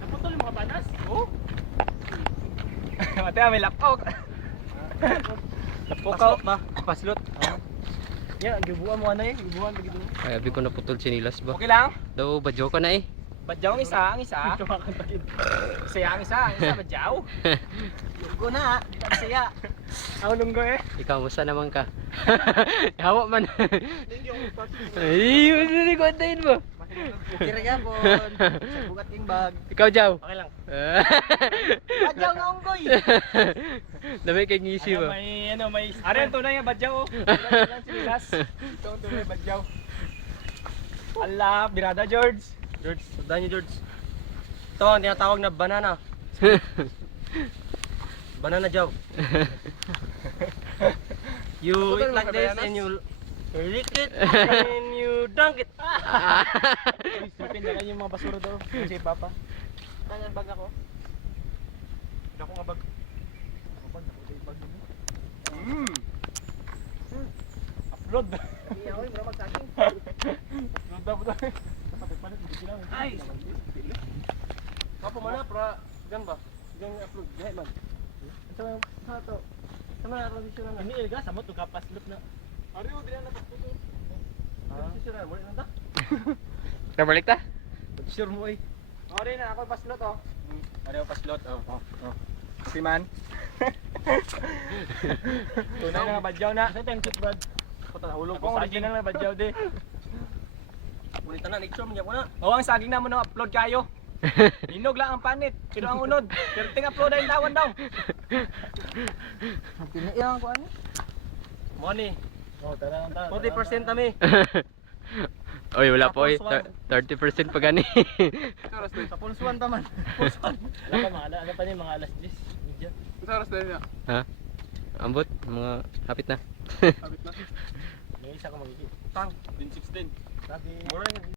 Naputol yung mga banas? Oo. Mati may lapok. Napukaw ba? Paslot. Yan, gibuan mo na eh. Gibuan mo gito. Ay, abi ko naputol sinilas ba? Okay lang? Daw, badyo ka na eh. Badyaw ang isa, ang isa. Saya ang isa, badyaw. Lunggo na, di ka saya. Ako lunggo eh. Ikaw, musta naman ka? Hawa man. Ay, hindi ko antayin mo. Kira yapon. Bukat king bag. Ikaw, Jaw. Okay lang. Badyaw nga unggoy. Dami kay ngisi ba? May ano, may... Are ang tunay nga badyaw oh. Ilan sinilas. Ito ang tunay badyaw. Allah, birada George. George, tandaan niyo George. Ito ang tinatawag na banana. Banana job. You eat like this and you lick it and you dunk it. Isipin na lang yung mga basura daw. Kasi papa. Tangan bag ako. Hindi ako nga bag. Upload. Iyaw, bro, magsaking. Upload daw po tayo. Kapit pa na, hindi sila. Ay! Kapo mana pra gan ba? Gan upload gahe man. Sa to. Sama na transition na. Ini ilga samot ug kapaslot na. Ari o dili na pagputo. Transition na mo na ta. Nabalik ta? Sure mo eh. Ari na ako paslot oh. Ari o paslot oh. Si man. Tunay na nga badyaw na. Sa time shoot brad. Ako ta hulog Ako original na badyaw di. Ulit na lecture mo na. Oh, ang saging na mo na upload kayo. Inog lang ang panit, pero ang unod. Pero ting upload ay tawon daw. Tiniyang ko ano? Money. Oh, tara na. 40% kami. Oy, wala po eh. Tapos 30% pa gani. Sa pulsuan taman. Wala pa mga ano pa ni mga alas 10. Medyo. Ha? Ambot, mga hapit na. May isa ko magiging. Tang. Din 16. Mura